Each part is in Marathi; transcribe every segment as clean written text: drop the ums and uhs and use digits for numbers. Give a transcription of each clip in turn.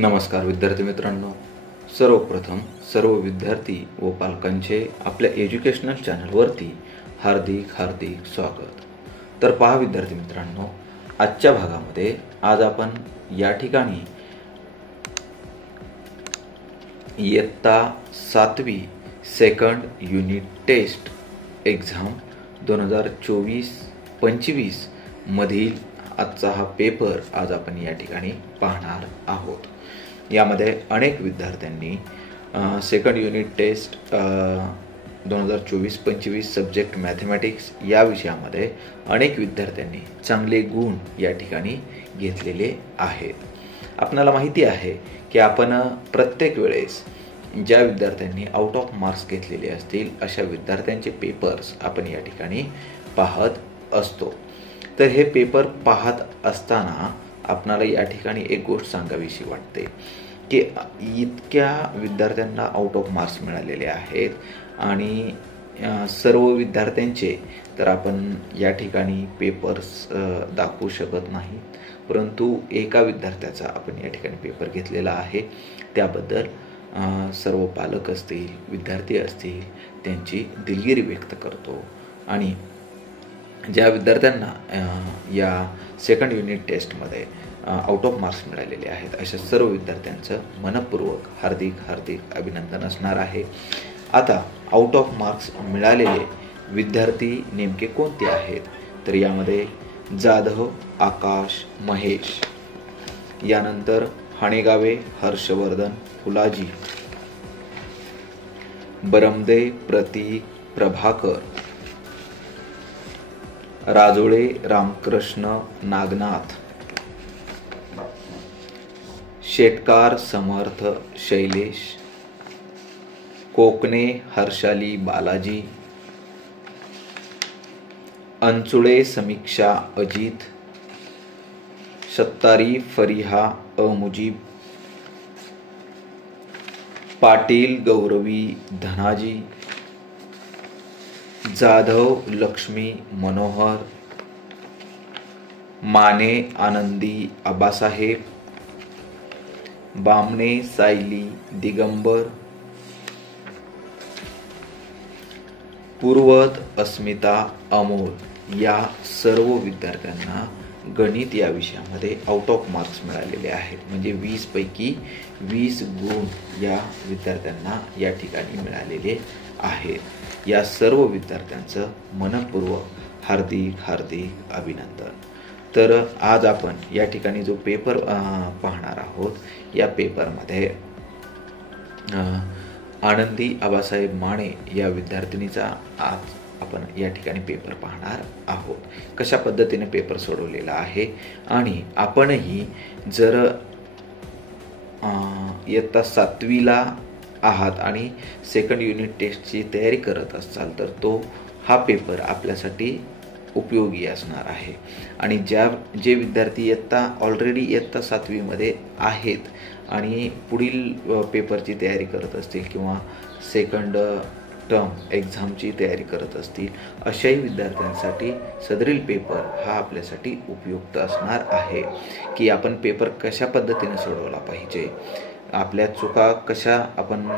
नमस्कार विद्यार्थी मित्रांनो, सर्वप्रथम सर्व विद्यार्थी व पालकांचे आपल्या एज्युकेशनल चॅनलवरती हार्दिक स्वागत। तर पहा विद्यार्थी मित्रांनो, आजच्या भागामध्ये आज आपण या ठिकाणी इयत्ता 7वी सेकंड युनिट टेस्ट एक्झाम 2024-25 मधील आजचा हा पेपर आज आपण या ठिकाणी पाहणार आहोत। यामध्ये अनेक विद्यार्थ्यांनी second unit test 2024-25 subject mathematics या विषयामध्ये अनेक विद्यार्थ्यांनी चांगले गुण या ठिकाणी घेतलेले आहेत। आपल्याला माहिती आहे की आपण प्रत्येक वेळेस ज्या विद्यार्थ्यांनी आउट ऑफ मार्क्स घेतलेले असतील अशा विद्यार्थ्यांचे पेपर्स आपण या ठिकाणी पाहत असतो। तर हे पेपर पाहत असताना आपणाला या ठिकाणी एक गोष्ट सांगावीशी वाटते की इतक्या विद्यार्थ्यांना आउट ऑफ मार्क्स मिळालेले आहेत आणि सर्व विद्यार्थ्यांचे तर आपण या ठिकाणी पेपर्स दाखवू शकत नाही, परंतु एका विद्यार्थ्याचा आपण या ठिकाणी पेपर घेतलेला आहे। त्याबद्दल सर्व पालक असतील, विद्यार्थी असतील, त्यांची दिलगिरी व्यक्त करतो आणि ज्या विद्यार्थ्यांना या सेकंड युनिट टेस्टमध्ये आउट ऑफ मार्क्स मिळालेले आहेत अशा सर्व विद्यार्थ्यांचं मनपूर्वक हार्दिक अभिनंदन असणार आहे। आता आउट ऑफ मार्क्स मिळालेले विद्यार्थी नेमके कोणते आहेत, तर यामध्ये जाधव आकाश महेश, यानंतर हाणेगावे हर्षवर्धन फुलाजी, बरमदे प्रतीक प्रभाकर, राजोळे रामकृष्ण नागनाथ, शेटकार समर्थ शैलेश, कोकणे हर्षाली बालाजी, अंचुळे समीक्षा अजित, सत्तारी फरिहा मुजीब, पाटील गौरवी धनाजी, जाधव लक्ष्मी मनोहर, माने आनंदी आबासाहेब, बामणे सायली दिगंबर, पूर्वत अस्मिता अमोल या सर्व विद्यार्थ्यांना गणित या विषयामध्ये आउट ऑफ मार्क्स मिळालेले आहेत। म्हणजे 20 पैकी 20 गुण या विद्यार्थ्यांना या ठिकाणी मिळालेले आहेत। या सर्व विद्यार्थ्यांचं मनपूर्वक हार्दिक अभिनंदन। तर आज आपण या ठिकाणी जो पेपर पाहणार आहोत, या पेपरमध्ये आनंदी आबासाहेब माने या विद्यार्थिनीचा आज आपण या ठिकाणी पेपर पाहणार आहोत। कशा पद्धतीने पेपर सोडवलेला आहे आणि आपणही जर इयत्ता 7वीला आहात आणि सेकंड युनिट टेस्टची तयारी करत असाल तर हा पेपर आपल्यासाठी उपयोगी असणार आहे। आणि जे विद्यार्थी ऑलरेडी इयत्ता 7वीमध्ये आहेत आणि पुढील पेपरची तयारी करत असतील किंवा सेकंड टर्म एक्झामची तयारी करत असतील अशाही विद्यार्थ्यांसाठी सदरील पेपर हा आपल्यासाठी उपयुक्त असणार आहे की आपण पेपर कशा पद्धतीने सोडवला पाहिजे, आपल्या चुका कशा आपण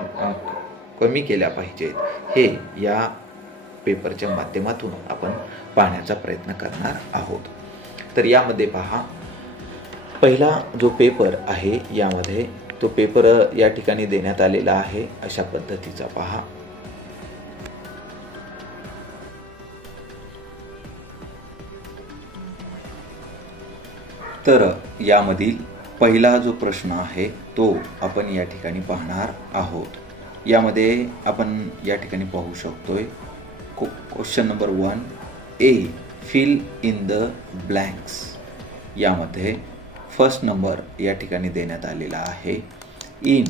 कमी केल्या पाहिजेत, हे या पेपरच्या माध्यमातून आपण पाहण्याचा प्रयत्न करणार आहोत। तर यामध्ये पहा, पहिला जो पेपर आहे यामध्ये तो पेपर या ठिकाणी देण्यात आलेला आहे अशा पद्धतीचा पहा। तर यामधील पहिला जो प्रश्न आहे तो आपण या ठिकाणी पाहणार आहोत। यामध्ये आपण या ठिकाणी पाहू शकतोय question number 1 A, fill in the blanks. यामध्ये फर्स्ट नंबर या ठिकाणी देण्यात आलेला आहे, in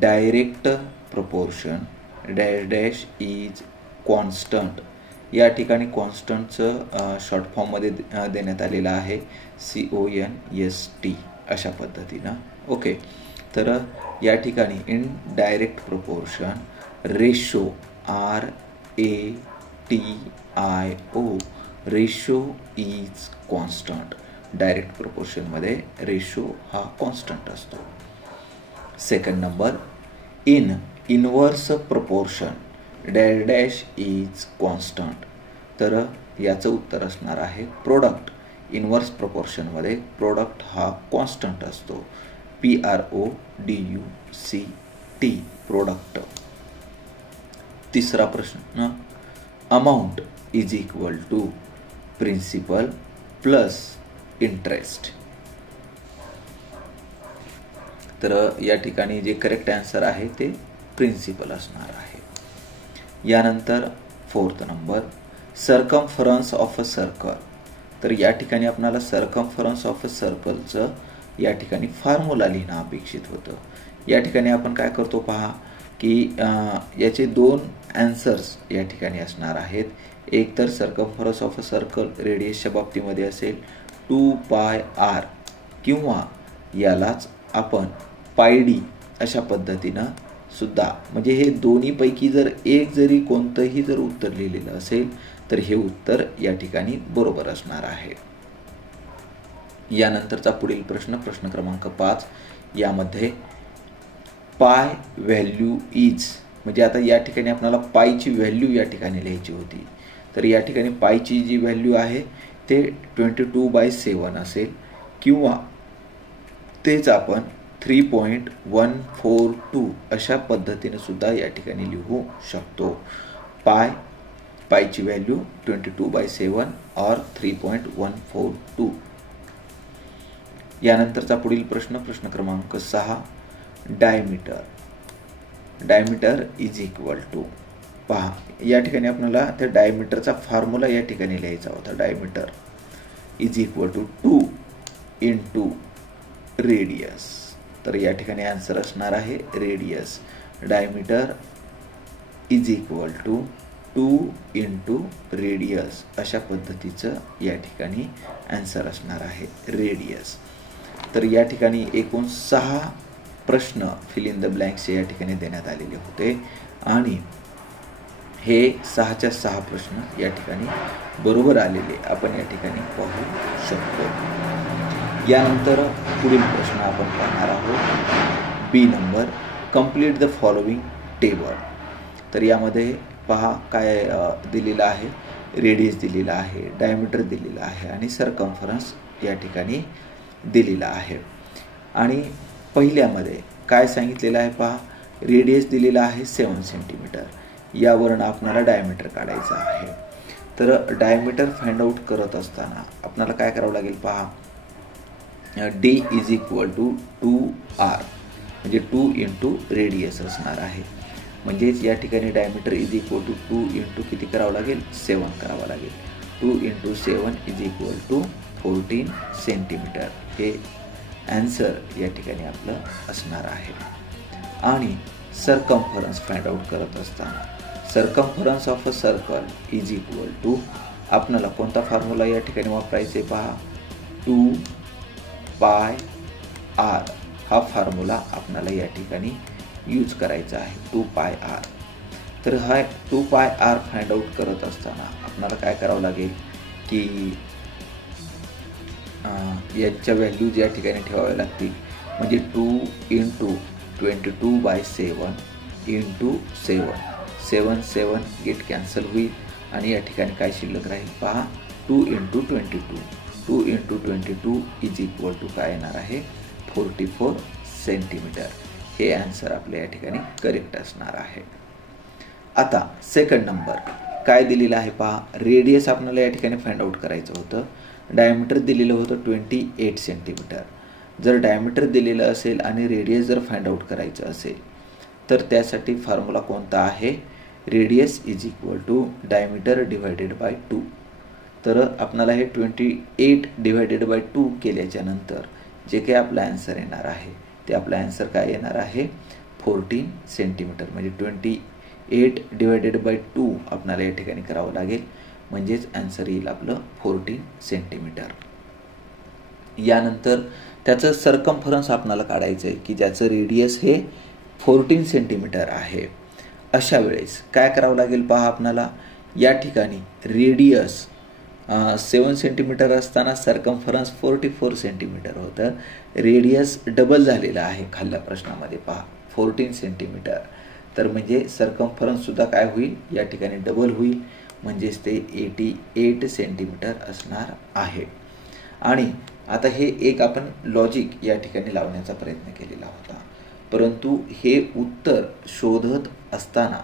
direct proportion dash dash is constant. या ठिकाणी कॉन्स्टंटचं शॉर्ट फॉर्ममध्ये देण्यात आलेलं आहे CONST अशा पद्धतीनं। ओके, तर या ठिकाणी in direct proportion ratio RATIO ratio is constant. Direct प्रोपोर्शनमध्ये रेशो हा कॉन्स्टंट असतो। Second number, in inverse proportion dash dash is constant. तर याचं उत्तर असणार आहे प्रोडक्ट. इनवर्स प्रपोर्शनमध्ये प्रोडक्ट हा कॉन्स्टंट असतो. PRODUCT product. तिसरा प्रश्न, amount is equal to principal plus interest. तर या ठिकाणी जे करेक्ट आन्सर आहे ते प्रिन्सिपल असणार आहे. यानंतर fourth number, circumference of a circle. तर या ठिकाणी आपल्याला सर्कम्फरन्स ऑफ अ सर्कलचं या ठिकाणी फॉर्म्युला लिहिणं अपेक्षित होतं. या ठिकाणी आपण काय करतो पहा की याचे दोन आन्सर्स या ठिकाणी असणार आहेत. एक तर सर्कम्फरन्स ऑफ अ सर्कल रेडियसच्या बाबतीमध्ये असेल 2πr, किंवा यालाच आपण πd अशा पद्धतीनं सुद्धा, म्हणजे हे दोन्हीपैकी जर एक जरी कोणतंही जर उत्तर लिहिलेलं असेल तर हे उत्तर या ठिकाणी बरोबर असणार आहे. यानंतरचा पुढील प्रश्न, प्रश्न क्रमांक 5, यामध्ये पाय व्हॅल्यू इज, म्हणजे आता या ठिकाणी आपल्याला पायची व्हॅल्यू या ठिकाणी लिहायची होती. तर या ठिकाणी पायची जी व्हॅल्यू आहे ते 22/7 असेल, किंवा तेच आपण 3.142 अशा पद्धतीने सुद्धा या ठिकाणी लिहू शकतो. पायची व्हॅल्यू 22/7 और 3.142. यानंतरचा पुढील प्रश्न, प्रश्न क्रमांक 6, diameter. Diameter is equal to, पहा या ठिकाणी आपल्याला त्या डायमीटरचा फॉर्म्युला या ठिकाणी लिहायचा होता. Diameter is equal to 2 into radius. तर या ठिकाणी आन्सर असणार आहे radius. Diameter is equal to 2 into radius अशा पद्धतीचं या ठिकाणी आन्सर असणार आहे रेडियस. तर या ठिकाणी एकूण 6 प्रश्न फिल इन द ब्लँक्स या ठिकाणी देण्यात आलेले होते, आणि हे 6च्या 6 प्रश्न या ठिकाणी बरोबर आलेले आपण या ठिकाणी पाहू शकतो. यानंतर पुढील प्रश्न आपण पाहणार आहोत. B number, complete the following table. तर यामध्ये पहा काय दिलेलं आहे, रेडियस दिलेला आहे, डायमीटर दिलेला आहे आणि सर्कम्फरन्स या ठिकाणी दिलेला आहे. आणि पहिल्यामध्ये काय सांगितलेलं आहे पहा, रेडियस दिलेला आहे 7 सेंटीमीटर. यावरून आपल्याला डायमीटर काढायचं आहे. तर डायमीटर फाइंड आउट करत असताना आपल्याला काय करावं लागेल पहा, D is equal to 2r, म्हणजे 2 इंटू रेडियस असणार आहे. म्हणजेच या ठिकाणी diameter is equal to 2 into किती करावं लागेल, 7 करावं लागेल. 2 into 7 is equal to 14 centimetre. हे आन्सर या ठिकाणी आपलं असणार आहे. आणि सर्कम्फरन्स फाइंड आउट करत असताना circumference of a circle is equal to, आपल्याला कोणता फॉर्म्युला या ठिकाणी वापरायचे पहा, 2πr हा फॉर्म्युला आपल्याला या ठिकाणी यूज करायचा आहे. 2πr. तर हा 2πr फाइंड आउट करत असताना आपल्याला काय करावं लागेल की याच्या व्हॅल्यूज या ठिकाणी ठेवाव्या लागतील. म्हणजे 2 इंटू 22/7 इंटू 7 गेट कॅन्सल होईल, आणि या ठिकाणी काय शिल्लक राहील पहा, 2 इंटू 22 इज इक्वल टू काय येणार आहे, 44 सेंटीमीटर. हे आन्सर आपल्या या ठिकाणी करेक्ट असणार आहे. आता सेकंड नंबर काय दिलेलं आहे पहा, रेडियस आपल्याला या ठिकाणी फाइंड आउट करायचं होतं. डायमीटर दिलेलं होतं 28 सेंटीमीटर. जर डायमीटर दिलेलं असेल आणि रेडियस जर फाइंड आउट करायचं असेल तर त्यासाठी फॉर्म्युला कोणता आहे, radius is equal to diameter divided by 2. तर आपल्याला हे 28 डिवायडेड बाय 2 केल्याच्या नंतर जे काही आपला आन्सर येणार आहे ते आपला आन्सर काय येणार आहे, 14 सेंटीमीटर. म्हणजे 28 डिवायडेड बाय 2 आपल्याला या ठिकाणी करावं लागेल, म्हणजेच आन्सर येईल आपलं 14 सेंटीमीटर. यानंतर त्याचं सर्कम्फरन्स आपल्याला काढायचं आहे की ज्याचं रेडियस हे 14 सेंटीमीटर आहे. अशा वेळेस काय करावं लागेल पहा, आपल्याला या ठिकाणी रेडियस 7 सेंटीमीटर असताना सर्कम्फरन्स 44 सेंटीमीटर होतं. रेडियस डबल झालेला आहे खाल्ल्या प्रश्नामध्ये पहा 14 सेंटीमीटर. तर म्हणजे सर्कम्फरन्ससुद्धा काय होईल या ठिकाणी डबल होईल, म्हणजेच ते 88 सेंटीमीटर असणार आहे. आणि आता हे एक आपण लॉजिक या ठिकाणी लावण्याचा प्रयत्न केलेला होता, परंतु हे उत्तर शोधत असताना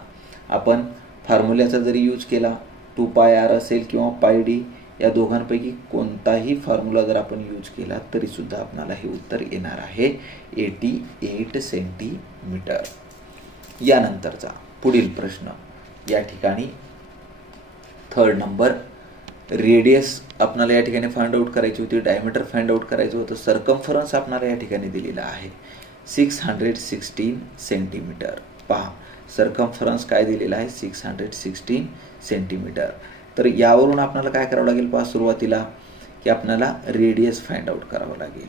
आपण फॉर्म्युल्याचा जरी यूज केला 2πr असेल किंवा πd या दोघांपैकी कोणताही फॉर्म्युला जर आपण यूज केला तरीसुद्धा आपल्याला हे उत्तर येणार आहे 88 सेंटीमीटर. यानंतरचा पुढील प्रश्न या ठिकाणी 3rd नंबर. रेडियस आपल्याला या ठिकाणी फाइंड आउट करायची होती, डायमीटर फाइंड आउट करायचं होतं. सर्कम्फरन्स आपल्याला या ठिकाणी दिलेला आहे 616 सेंटीमीटर. पहा सर्कम्फरन्स काय दिलेला आहे 616 सेंटीमीटर. तर यावरून आपल्याला काय करावं लागेल पहा सुरुवातीला की आपल्याला रेडियस फाइंड आउट करावं लागेल.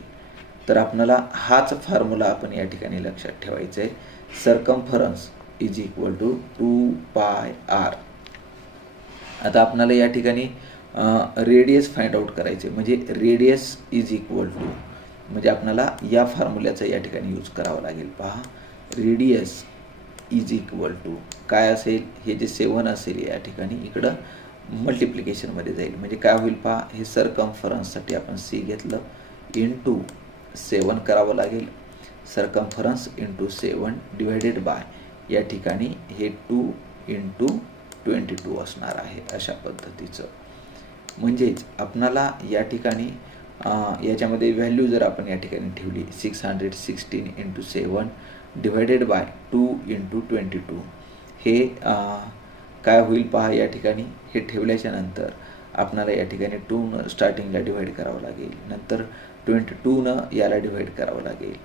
तर आपल्याला हाच फॉर्म्युला आपण या ठिकाणी लक्षात ठेवायचा आहे. Circumference is equal to 2πr. आता आपल्याला या ठिकाणी रेडियस फाइंड आउट करायचे, म्हणजे रेडियस इज इक्वल टू म्हणजे आपल्याला या फॉर्म्युल्याचा या ठिकाणी यूज करावा लागेल. पहा रेडियस इज इक्वल टू काय असेल, हे जे 7 असेल या ठिकाणी इकडं मल्टिप्लिकेशनमध्ये जाईल. म्हणजे काय होईल पहा, हे सर्कम्फरन्ससाठी आपण c घेतलं इंटू 7 करावं लागेल. सर्कम्फरन्स इंटू 7 डिवायडेड बाय या ठिकाणी हे 2 इंटू 22 असणार आहे अशा पद्धतीचं. म्हणजेच आपणाला या ठिकाणी याच्यामध्ये व्हॅल्यू जर आपण या ठिकाणी ठेवली 616 इंटू 7 डिवायडेड बाय 2 इंटू 22 हे काय होईल पहा या ठिकाणी. हे ठेवल्याच्या नंतर आपणाला या ठिकाणी 2 स्टार्टिंगला डिवाइड करावं लागेल, नंतर 22 याला डिवाइड करावं लागेल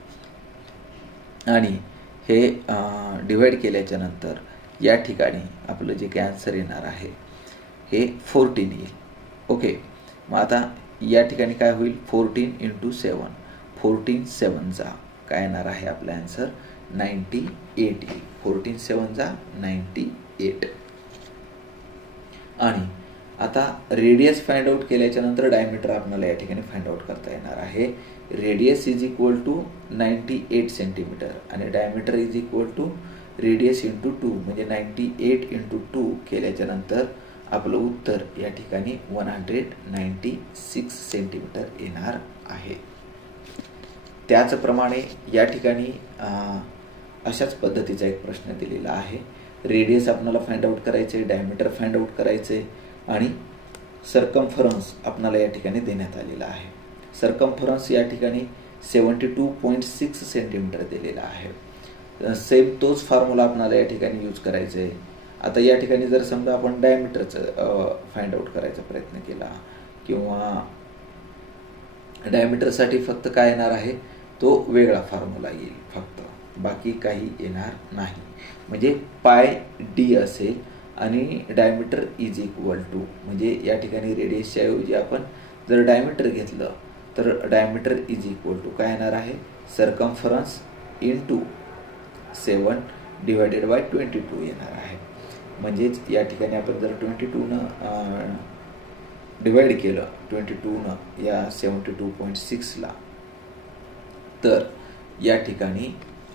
आणि हे डिवाइड केल्याच्या नंतर या ठिकाणी आपलं जे काही आन्सर येणार आहे हे 14 येईल. ओके, मग आता या ठिकाणी काय होईल 14 इंटू 7 14 7 काय येणार आहे आपला आन्सर 98 येईल. 14 7 98. आणि आता रेडियस फाइंड आउट केल्याच्या नंतर डायमीटर आपल्याला या ठिकाणी फाइंड आउट करता येणार आहे. Radius is equal to 98 centimetre आणि diameter is equal to radius into 2 म्हणजे 98 इंटू 2 केल्याच्या नंतर आपलं उत्तर या ठिकाणी 196 सेंटीमीटर येणार आहे. त्याचप्रमाणे या ठिकाणी अशाच पद्धतीचा एक प्रश्न दिलेला आहे. रेडियस आपल्याला फाइंड आउट करायचे, डायमीटर फाइंड आउट करायचे आणि सर्कम्फरन्स आपल्याला या ठिकाणी देण्यात आलेला आहे. सर्कम्फरन्स या ठिकाणी 72.6 सेंटीमीटर दिलेला आहे. सेम तोच फॉर्म्युला आपल्याला या ठिकाणी यूज करायचा आहे. आता या ठिकाणी जर समजा आपण डायमीटरचं फाइंड आउट करायचा प्रयत्न केला किंवा डायमीटरसाठी फक्त काय येणार आहे तो वेगळा फॉर्म्युला येईल, फक्त बाकी काही येणार नाही. म्हणजे πd असेल आणि डायमीटर इज इक्वल टू म्हणजे या ठिकाणी रेडियसच्या ऐवजी आपण जर डायमीटर घेतलं तर डायमीटर इज इक्वल टू काय येणार आहे सर्कम्फरन्स इंटू 7 डिवायडेड बाय 22 येणार आहे. म्हणजेच या ठिकाणी आपण जर 22 डिवाइड केलं 22 या 72.6 तर या ठिकाण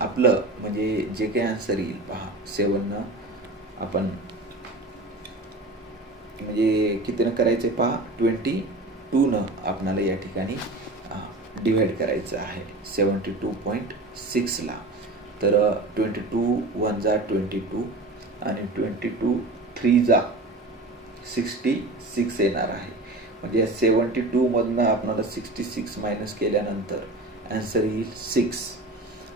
आपलं म्हणजे जे काही आन्सर येईल पहा 7 आपण म्हणजे कितीनं करायचे पहा 22 आपल्याला या ठिकाणी डिवाइड करायचं आहे 72.6 तर 22 1 22 आणि 22 3 66 येणार आहे. म्हणजे 72 मधनं आपल्याला 66 मायनस केल्यानंतर आन्सर येईल 6.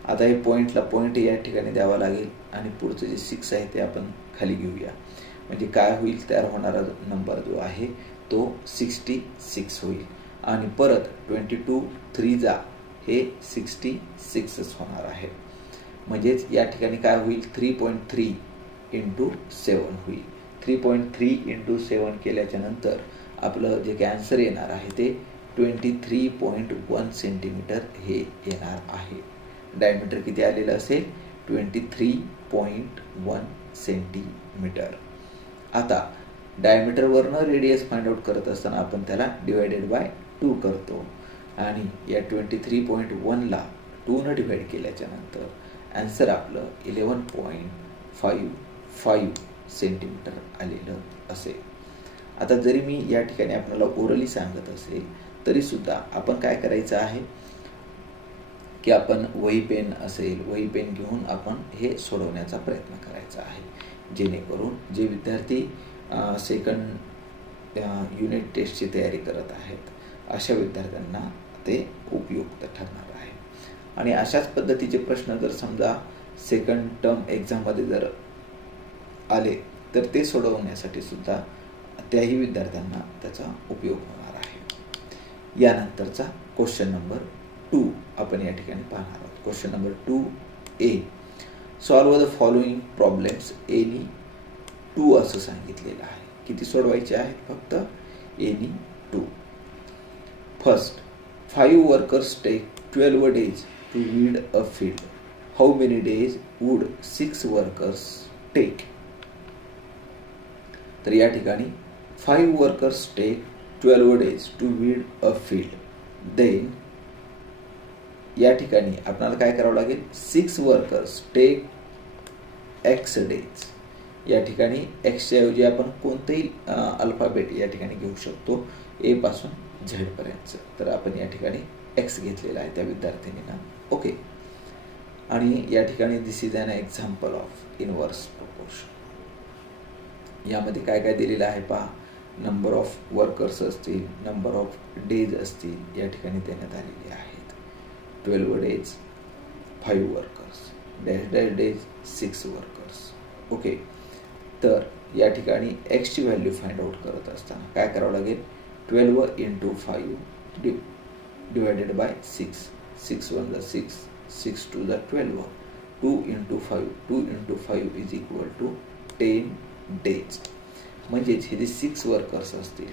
आता हे पॉइंटला पॉइंट या ठिकाणी द्यावा लागेल आणि पुढचं जे 6 आहे ते आपण खाली घेऊया. म्हणजे काय होईल तयार होणारा नंबर जो आहे तो 66 होईल आणि परत 22 3 हे 66च होणार आहे. म्हणजेच या ठिकाणी काय होईल 3.3 इंटू 7 होईल. 3.3 इंटू 7 केल्याच्या नंतर आपलं जे काही आन्सर येणार आहे ते 23.1 सेंटीमीटर हे येणार आहे. डायमीटर किती आलेलं असेल 23.1 सेंटीमीटर. आता डायमीटरवरनं रेडियस फाइंड आउट करत असताना आपण त्याला डिवायडेड बाय 2 करतो आणि या 23.1ला 2ने डिवाइड केल्याच्या नंतर आन्सर आपलं 11.55 सेंटीमीटर आलेलं असेल. आता जरी मी या ठिकाणी आपल्याला ओरली सांगत असेल तरी सुद्धा आपण काय करायचं आहे की आपण वही पेन असेल, वही पेन घेऊन आपण हे सोडवण्याचा प्रयत्न करायचा आहे, जेणेकरून जे विद्यार्थी सेकंड युनिट टेस्टची तयारी करत आहेत अशा विद्यार्थ्यांना ते उपयुक्त ठरणार आहे. आणि अशाच पद्धतीचे प्रश्न जर समजा सेकंड टर्म एक्झाममध्ये जर आले तर ते सोडवण्यासाठी सुद्धा त्याही विद्यार्थ्यांना त्याचा उपयोग होणार आहे. यानंतरचा क्वेश्चन नंबर 2 आपण या ठिकाणी पाहणार आहोत. Question number 2A, solve the following problems any 2 असं सांगितलेलं आहे. किती सोडवायचे आहेत? फक्त any 2. First, 5 workers take 12 days to weed a field. How many days would 6 workers take? तर या ठिकाणी 5 workers take 12 days to weed a field. Then या ठिकाणी आपल्याला काय करावं लागेल? 6 वर्कर्स टेक x डेज. या ठिकाणी x च्या ऐवजी आपण कोणतेही अल्फाबेट या ठिकाणी घेऊ शकतो, A पासून Z पर्यंत. तर आपण या ठिकाणी x घेतलेला आहे त्या विद्यार्थिनींना. ओके. आणि या ठिकाणी this is an example of inverse proportion. यामध्ये काय काय दिलेलं आहे पहा. नंबर ऑफ वर्कर्स असतील, नंबर ऑफ डेज असतील, या ठिकाणी देण्यात आलेले आहेत. 12 days 5 workers, dash dash days 6 workers. Okay. तर या ठिकाणी x ची व्हॅल्यू फाइंड आउट करत असताना काय करावं लागेल? 12 into 5 डिवायडेड बाय 6. 6 1 जा 6, 6 2 जा 12. 2 into 5, 2 into 5 is equal to 10 days. म्हणजेच हे जे 6 वर्कर्स असतील,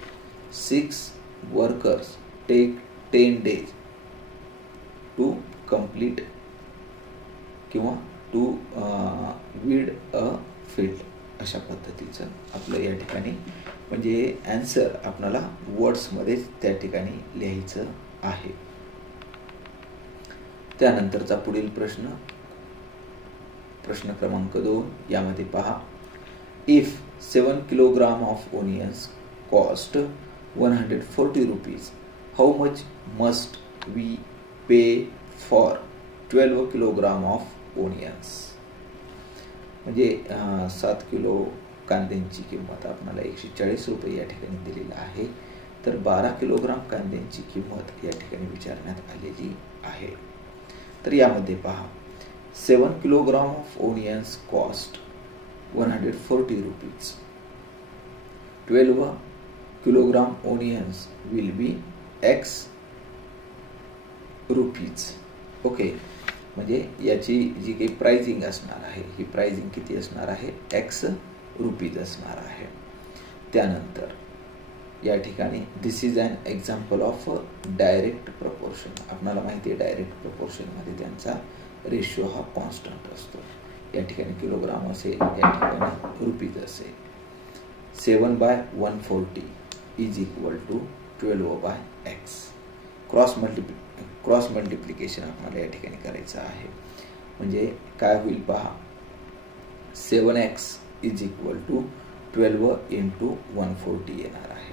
6 workers take 10 days to complete किंवा टू वीड अ फील्ड. अशा पद्धतीचं आपलं या ठिकाणी म्हणजे आन्सर आपल्याला वर्ड्समध्ये त्या ठिकाणी लिहायचं आहे. त्यानंतरचा पुढील प्रश्न, प्रश्न क्रमांक 2. यामध्ये पहा. If 7 kilogram of onions cost 140 rupees, how much must we pay for 12 kilogram of onions? म्हणजे 7 किलो कांद्यांची किंमत आपल्याला 140 रुपये या ठिकाणी दिलेला आहे. तर 12 किलोग्राम कांद्यांची किंमत या ठिकाणी विचारण्यात आलेली आहे. तर यामध्ये पहा. 7 kilogram of onions cost 140 rupees. 12 kilogram onions will be x rupees. Okay. म्हणजे याची जी काही प्राइसिंग असणार आहे, ही प्राइसिंग किती असणार आहे? x रुपीज असणार आहे. त्यानंतर या ठिकाणी this is an example of direct proportion. आपल्याला माहिती आहे डायरेक्ट प्रपोर्शनमध्ये त्यांचा रेशिओ हा कॉन्स्टंट असतो. या ठिकाणी किलोग्राम असेल, या ठिकाणी रुपीज असेल. 7/140 is equal to 12/x. Cross multiplication आपल्याला या ठिकाणी करायचं आहे. म्हणजे काय होईल पहा. 7x is equal to 12 into 140 येणार आहे.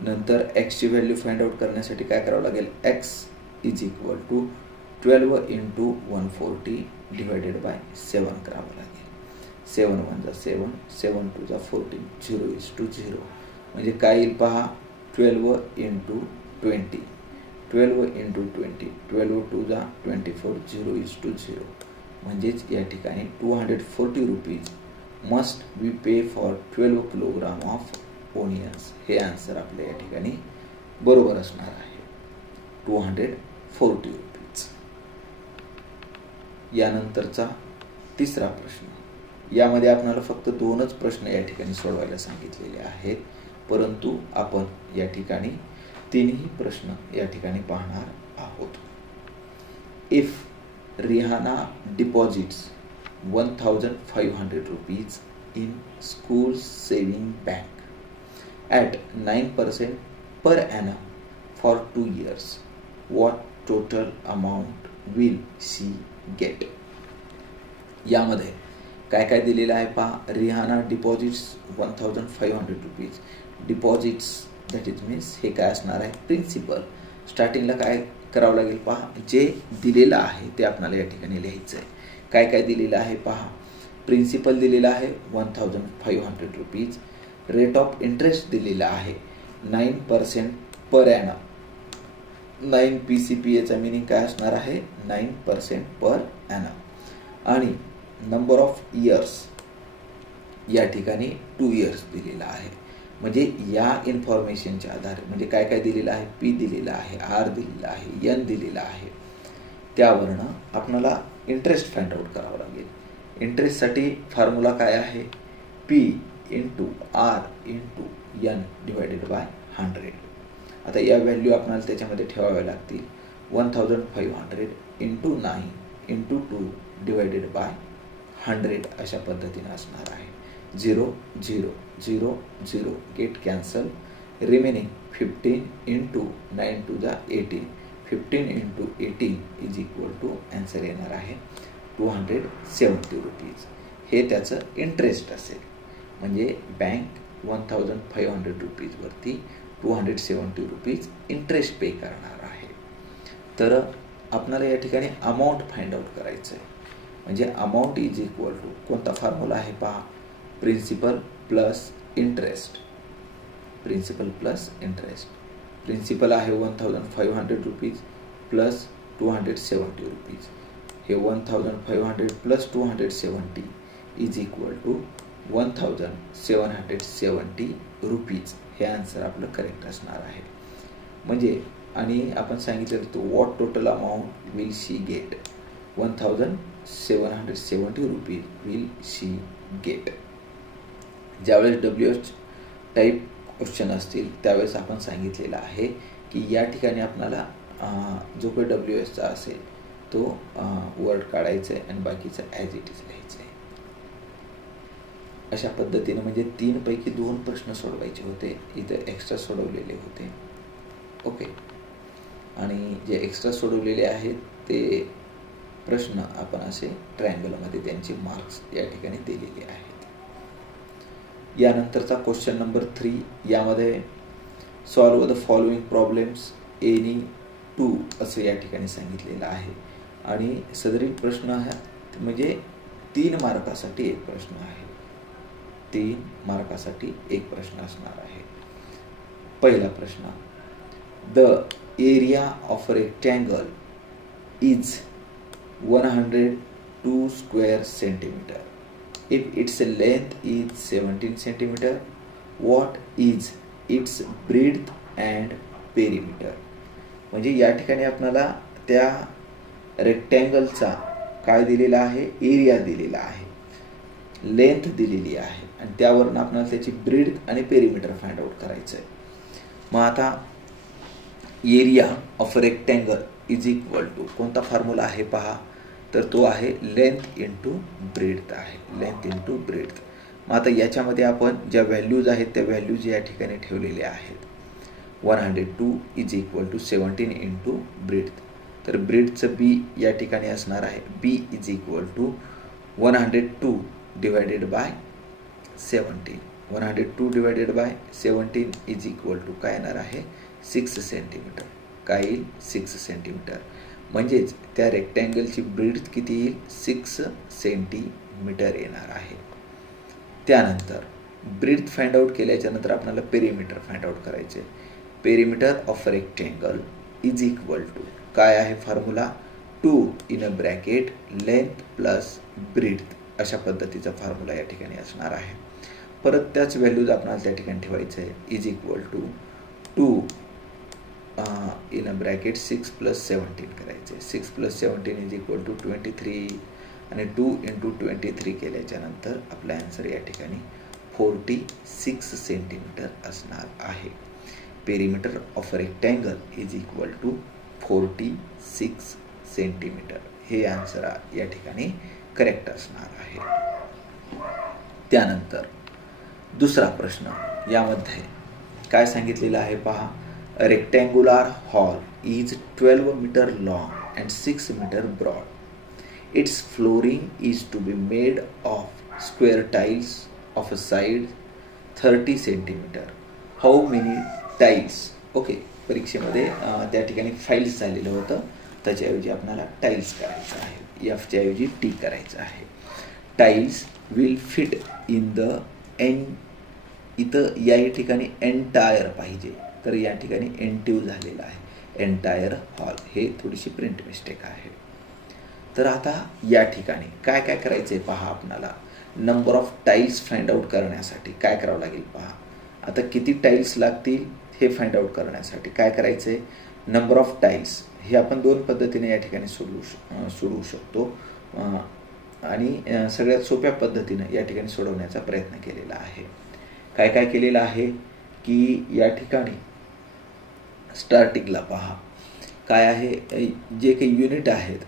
नंतर x ची व्हॅल्यू फाइंड आउट करण्यासाठी काय करावं लागेल? x is equal to 12 into 140 divided by 7 करावं लागेल. 7 1 जा 7, 7 2 जा 14, 0:0. म्हणजे काय येईल पहा. 12 into 20, 12 into 20, 12 2 जा 24, 0:0. म्हणजेच या ठिकाणी 240 rupees must be pay for 12 kilogram of onions. हे आन्सर आपल्या या ठिकाणी बरोबर असणार आहे. 240 रुपीज. यानंतरचा तिसरा प्रश्न. यामध्ये आपल्याला फक्त 2च प्रश्न या ठिकाणी सोडवायला सांगितलेले आहेत, परंतु आपण या ठिकाणी 3ही प्रश्न या ठिकाणी पाहणार आहोत. If Rihana deposits 1500 rupees in school saving bank, at 9% per annum for 2 years. What total amount will she get? यामध्ये काय काय दिलेलं आहे पहा. Rihana deposits 1500 rupees. Deposits that is means हे काय असणार आहे, प्रिन्सिपल. स्टार्टिंगला काय करावं लागेल पहा, जे दिलेलं आहे ते आपल्याला या ठिकाणी लिहायचं आहे. काय काय दिलेलं आहे पहा. प्रिन्सिपल दिलेलं आहे 1500 रुपीज. रेट ऑफ इंटरेस्ट दिलेला आहे 9% पर ॲनम. 9 PCPAचा मिनिंग काय असणार आहे, 9% पर ॲनम. आणि नंबर ऑफ इयर्स या ठिकाणी 2 इयर्स दिलेला आहे. म्हणजे या इन्फॉर्मेशनच्या आधारे म्हणजे काय काय दिलेलं आहे, पी दिलेला आहे, आर दिलेला आहे, एन दिलेला आहे, त्यावरनं आपल्याला इंटरेस्ट फाइंड आउट करावं लागेल. इंटरेस्टसाठी फॉर्म्युला काय आहे, P into R into N divided by 100. आता या व्हॅल्यू आपल्याला त्याच्यामध्ये ठेवाव्या लागतील. 1500 इंटू 9 इंटू 2 डिवायडेड बाय 100 अशा पद्धतीने असणार आहे. 0 0 0 0 get cancel. Remaining 15 into 9 to the 18. 15 into 18 is equal to answer येणार आहे 270 रुपीज. हे त्याचं इंटरेस्ट असेल. म्हणजे बँक 1500 रुपीजवरती 270 रुपीज इंटरेस्ट पे करणार आहे. तर आपल्याला या ठिकाणी अमाऊंट फाइंड आउट करायचं आहे. म्हणजे अमाऊंट इज इक्वल टू कोणता फॉर्म्युला आहे पहा, principal plus interest. Principal plus interest. Principal आहे 1500 रुपीज प्लस 270 रुपीज. हे 1500 plus 270 is equal to 1770 rupees. हे आन्सर आपलं करेक्ट असणार आहे. म्हणजे आणि आपण सांगितलं तो what total amount will she get, 1770 rupees will she get. ज्यावेळेस WH टाईप क्वेश्चन असतील त्यावेळेस आपण सांगितलेलं आहे की या ठिकाणी आपल्याला जो काही WHचा असेल तो वर्ड काढायचा आहे आणि बाकीचं ॲज इट इज लिहायचं आहे. अशा पद्धतीने म्हणजे 3 पैकी 2 प्रश्न सोडवायचे होते. इथं एक्स्ट्रा सोडवलेले होते. ओके. आणि जे एक्स्ट्रा सोडवलेले आहेत ते प्रश्न आपण असे ट्रायंगलमध्ये त्यांचे मार्क्स या ठिकाणी दिलेले आहेत. यानंतरचा क्वेश्चन नंबर 3 यामध्ये solve the following problems any 2 असं या ठिकाणी सांगितलेलं आहे. आणि सदरील प्रश्न म्हणजे 3 मार्कासाठी एक प्रश्न आहे. 3 मार्कासाठी एक प्रश्न असणार आहे. पहिला प्रश्न, the area of a rectangle is 102 square centimetre. If its length is 17 centimeter, what is its breadth and perimeter? म्हणजे या ठिकाणी आपल्याला त्या रेक्टँगलचा काय दिलेला आहे, एरिया दिलेला आहे, लेंथ दिलेली आहे आणि त्यावरून आपल्याला त्याची ब्रेड्थ आणि पेरिमीटर फाइंड आउट करायचं आहे. मग आता area of rectangle is equal to कोणता फॉर्म्युला आहे पहा, तर तो आहे लेंथ इंटू ब्रेड्थ आहे. Length into breadth. मग आता याच्यामध्ये आपण ज्या व्हॅल्यूज आहेत त्या व्हॅल्यूज या ठिकाणी ठेवलेल्या आहेत. 102 is equal to 17 into breadth. तर ब्रेड्थचं बी या ठिकाणी असणार आहे B is equal to 102 divided by 17. 102 divided by 17 is equal to काय येणार आहे 6 सेंटीमीटर. काय येईल 6 सेंटीमीटर. म्हणजेच त्या रेक्टँगलची ब्रेड्थ किती येईल 6 सेंटीमीटर येणार आहे. त्यानंतर ब्रेड्थ फाइंड आउट केल्याच्या नंतर आपल्याला पेरिमीटर फाइंड आउट करायचे. Perimeter of rectangle is equal to काय आहे formula 2 in a bracket length plus breadth अशा पद्धतीचा फॉर्म्युला या ठिकाणी असणार आहे. परत त्याच व्हॅल्यूज आपल्याला त्या ठिकाणी ठेवायचं आहे. Is equal to 2 in a bracket 6 plus 17 करायचे. 6 प्लस 17 इज इक्वल टू 23 आणि 2 इंटू 23 केल्याच्या नंतर आपला आन्सर या ठिकाणी 46 सेंटीमीटर असणार आहे. Perimeter of rectangle is equal to 46 centimetre. हे आन्सर या ठिकाणी करेक्ट असणार आहे. त्यानंतर दुसरा प्रश्न यामध्ये काय सांगितलेलं आहे पहा, a rectangular hall is 12 metre long and 6 metre broad. Its flooring is to be made of square tiles of a side 30 centimetre. How many tiles. Okay, परीक्षेमध्ये त्या ठिकाणी फाईल्स झालेलं होतं, त्याच्याऐवजी आपल्याला टाईल्स करायचं आहे, एफच्या ऐवजी टी करायचं आहे. Tiles will fit in the N. इथं या ठिकाणी एंटायर पाहिजे, तर या ठिकाणी एंटिव्ह झालेलं आहे, एंटायर हॉल. हे थोडीशी प्रिंट मिस्टेक आहे. तर आता या ठिकाणी काय काय करायचं आहे पहा. आपल्याला number of tiles find out करण्यासाठी काय करावं लागेल पहा. आता किती टाईल्स लागतील हे फाइंड आउट करण्यासाठी काय करायचं आहे, नंबर ऑफ टाईल्स हे आपण दोन पद्धतीने या ठिकाणी सोडवू शकतो आणि सगळ्यात सोप्या पद्धतीने या ठिकाणी सोडवण्याचा प्रयत्न केलेला आहे. काय काय केलेलं आहे की या ठिकाणी स्टार्टिंगला पहा काय आहे, जे काही युनिट आहेत,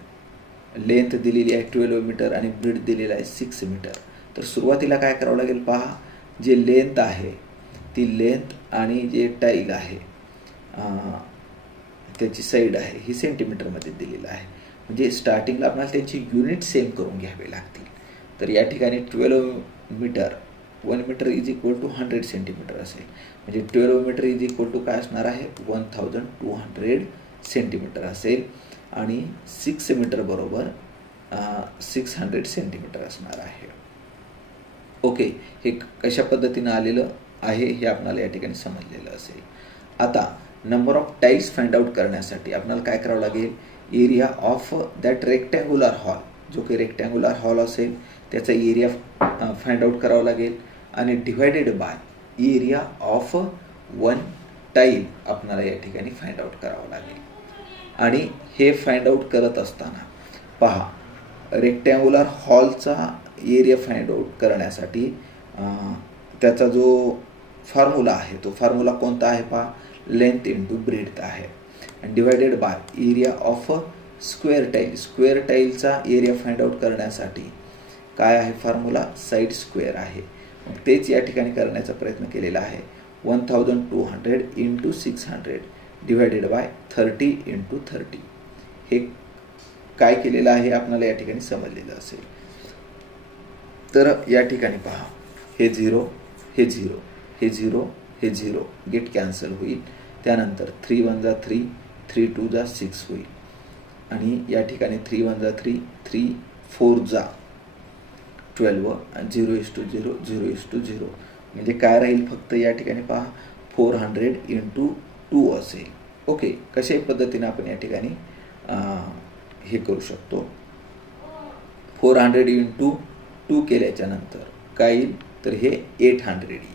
लेंथ दिलेली आहे 12 मीटर आणि ब्रीड दिलेला आहे 6 मीटर. तर सुरुवातीला काय करावं लागेल पहा, जे लेंथ आहे ती लेंथ आणि जे टाईल आहे त्याची साईड आहे ही सेंटीमीटरमध्ये दिलेलं आहे. म्हणजे स्टार्टिंगला आपल्याला त्यांची युनिट सेम करून घ्यावे लागतील. तर या ठिकाणी 12 metre 1 metre is equal to 100 centimetre असेल. म्हणजे 12 मीटर इज इक्वल टू काय असणार आहे, 1200 सेंटीमीटर असेल आणि 6 मीटर बरोबर 600 सेंटीमीटर असणार आहे. ओके, हे कशा पद्धतीनं आलेलं आहे हे आपल्याला या ठिकाणी समजलेलं असेल. आता number of tiles find out करण्यासाठी आपल्याला काय करावं लागेल, area of that rectangular hall, जो काही रेक्टँग्युलर हॉल असेल त्याचा एरिया फाइंड आउट करावा लागेल आणि divided by area of one tile आपल्याला या ठिकाणी फाइंड आउट करावं लागेल. आणि हे फाइंड आउट करत असताना पहा, रेक्टँग्युलर हॉलचा एरिया फाइंड आउट करण्यासाठी त्याचा जो फॉर्म्युला आहे तो फॉर्म्युला कोणता आहे पहा, लेंथ इंटू ब्रेड्थ आहे आणि divided by area of square tile. Square टाईलचा एरिया फाइंड आउट करण्यासाठी काय आहे फॉर्म्युला, साईड स्क्वेअर आहे. मग तेच या ठिकाणी करण्याचा प्रयत्न केलेला आहे. 1200 इंटू 600 डिवायडेड बाय 30 इंटू 30. हे काय केलेलं आहे आपल्याला या ठिकाणी समजलेलं असेल. तर या ठिकाणी पहा, हे 0 हे 0 हे 0 हे 0 गेट कॅन्सल होईल. त्यानंतर 3 1 जा 3 3 2 जा 6 होईल आणि या ठिकाणी 3 1 जा 3 3 4 जा 12 0:0 0:0. म्हणजे काय राहील फक्त या ठिकाणी पहा 400 इंटू 2 असेल. ओके, कशाही पद्धतीने आपण या ठिकाणी हे करू शकतो. 400 इंटू 2 केल्याच्या नंतर काय येईल, तर हे 800 येईल.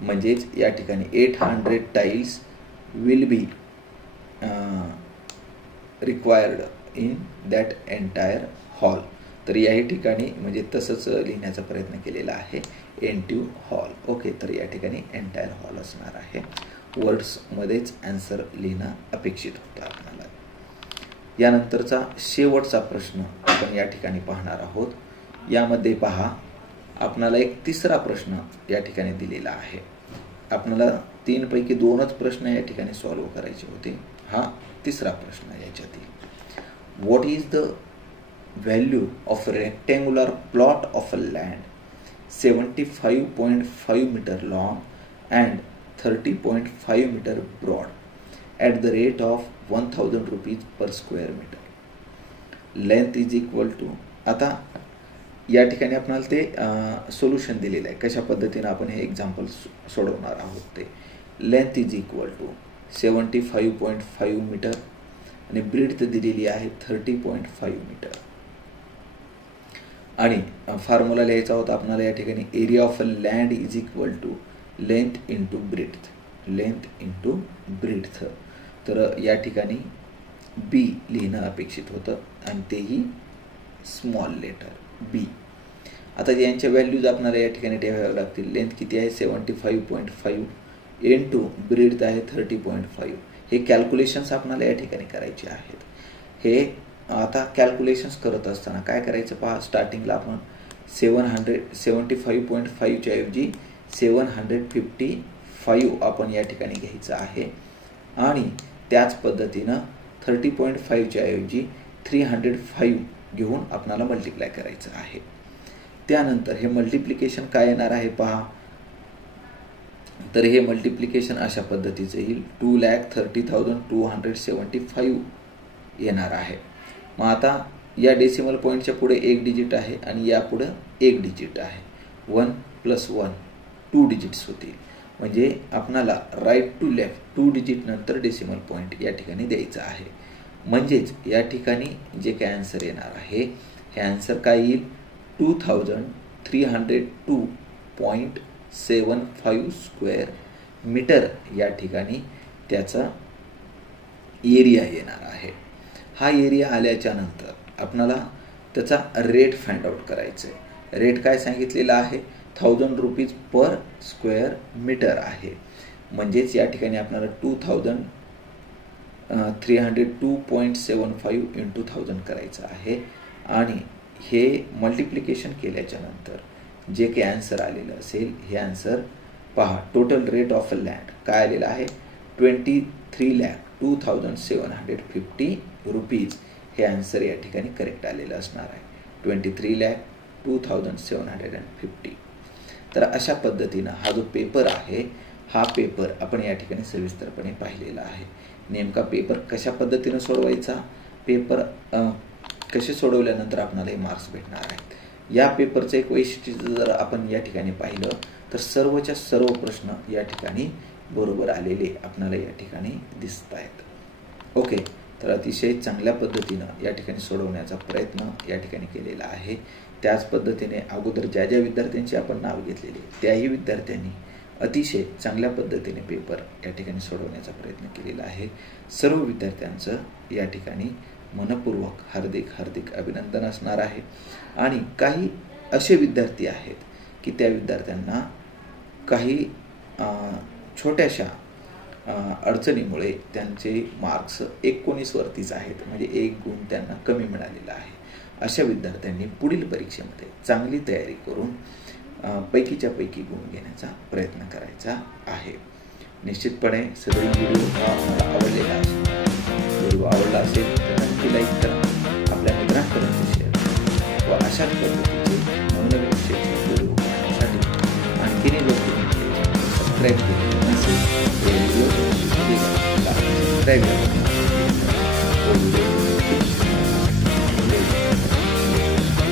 म्हणजेच या ठिकाणी 800 tiles will be required in that entire hall. तर याही ठिकाणी म्हणजे तसंच लिहिण्याचा प्रयत्न केलेला आहे, एंटिव्ह हॉल. ओके, तर या ठिकाणी एंटायर हॉल असणार आहे. वर्ड्समध्येच आन्सर लिहिणं अपेक्षित होतं आपल्याला. यानंतरचा शेवटचा प्रश्न आपण या ठिकाणी पाहणार आहोत. यामध्ये पहा, आपणाला एक तिसरा प्रश्न या ठिकाणी दिलेला आहे. आपल्याला 3 पैकी 2च प्रश्न या ठिकाणी सॉल्व्ह करायचे होते. हा तिसरा प्रश्न याच्यातील. What is the value of rectangular plot of a land 75.5 metre long and 30.5 metre broad at the rate of 1000 rupees per square metre. Length is equal to. आता या ठिकाणी आपल्याला ते सोल्युशन दिलेलं आहे, कशा पद्धतीने आपण हे एक्झाम्पल सोडवणार आहोत ते. Length is equal to 75.5 metre आणि ब्रीड्थ दिलेली आहे 30.5 मीटर. आणि फॉर्म्युला लिहायचा होता आपल्याला या ठिकाणी, area of a land is equal to length into breadth, length into breadth. तर या ठिकाणी बी लिहिणं अपेक्षित होतं आणि तेही स्मॉल लेटर बी. आता यांच्या व्हॅल्यूज आपल्याला या ठिकाणी ठेवाव्या लागतील. लेंथ किती आहे 75.5 इंटू ब्रीड्थ आहे 30.5. हे कॅल्क्युलेशन्स आपल्याला या ठिकाणी करायचे आहेत. हे आता कॅल्क्युलेशन्स करत असताना काय करायचं पहा, स्टार्टिंगला आपण 75.5च्या ऐवजी 755 5 आपण या ठिकाणी घ्यायचं आहे आणि त्याच पद्धतीनं 30.5च्या ऐवजी 305 घेऊन आपल्याला मल्टिप्लाय करायचं आहे. त्यानंतर हे मल्टिप्लिकेशन काय येणार आहे पहा. तर हे मल्टिप्लिकेशन अशा पद्धतीचं येईल 2,30,275 येणार आहे. मग आता या डेसिमल पॉईंटच्या पुढे एक डिजिट आहे आणि या पुढे एक डिजिट आहे. 1 + 1 2 डिजिट्स होतील. म्हणजे आपणाला राईट टू लेफ्ट 2 डिजिट नंतर डेसिमल पॉईंट या ठिकाणी द्यायचा आहे. म्हणजेच या ठिकाणी जे काय आन्सर येणार आहे हे आन्सर काय येईल 2302.75 स्क्वेअर मीटर या ठिकाणी त्याचा एरिया येणार आहे. हा एरिया आल्याच्या नंतर आपणाला त्याचा रेट फाइंड आउट करायचा आहे. रेट काय सांगितलेला आहे 1000 रुपीज पर स्क्वेअर मीटर आहे. म्हणजेच या ठिकाणी आपल्याला 2302.75 × 1000 करायचं आहे आणि हे मल्टिप्लिकेशन केल्याच्या नंतर जे काही आन्सर आलेलं असेल हे आन्सर पहा. Total rate of a land काय आलेलं आहे 23,02,750 रुपीज हे आन्सर या ठिकाणी करेक्ट आलेलं असणार आहे. 23,02,750. तर अशा पद्धतीनं हा जो पेपर आहे हा पेपर आपण या ठिकाणी सविस्तरपणे पाहिलेला आहे. नेमका पेपर कशा पद्धतीनं सोडवायचा, पेपर कसे सोडवल्यानंतर आपल्याला हे मार्क्स भेटणार आहेत. या पेपरचं एक वैशिष्ट्य जर आपण या ठिकाणी पाहिलं तर सर्वच्या सर्व प्रश्न या ठिकाणी बरोबर आलेले आपल्याला या ठिकाणी दिसत आहेत. ओके, तर अतिशय चांगल्या पद्धतीनं या ठिकाणी सोडवण्याचा प्रयत्न या ठिकाणी केलेला आहे. त्याच पद्धतीने अगोदर ज्या ज्या विद्यार्थ्यांची आपण नाव घेतलेले त्याही विद्यार्थ्यांनी अतिशय चांगल्या पद्धतीने पेपर या ठिकाणी सोडवण्याचा प्रयत्न केलेला आहे. सर्व विद्यार्थ्यांचं या ठिकाणी मनपूर्वक हार्दिक अभिनंदन असणार आहे. आणि काही असे विद्यार्थी आहेत की त्या विद्यार्थ्यांना काही छोट्याशा अडचणीमुळे त्यांचे मार्क्स 19 वरतीच आहेत, म्हणजे 1 गुण त्यांना कमी मिळालेला आहे. अशा विद्यार्थ्यांनी पुढील परीक्षेमध्ये चांगली तयारी करून पैकीच्या पैकी गुण घेण्याचा प्रयत्न करायचा आहे. निश्चितपणे सदरील व्हिडिओ आपल्याला आवडलेला असेल. व्हिडिओ आवडला असेल तर नक्की लाईक करा, आपल्या मित्रांपर्यंत शेअर करा व अशाच पद्धतीचे नवनवीन शैक्षणिक व्हिडिओ पाहण्यासाठी आणखीनही जर तुम्ही सबस्क्राईब केले नसेल तर व्हिडिओ सबस्क्राईब करा.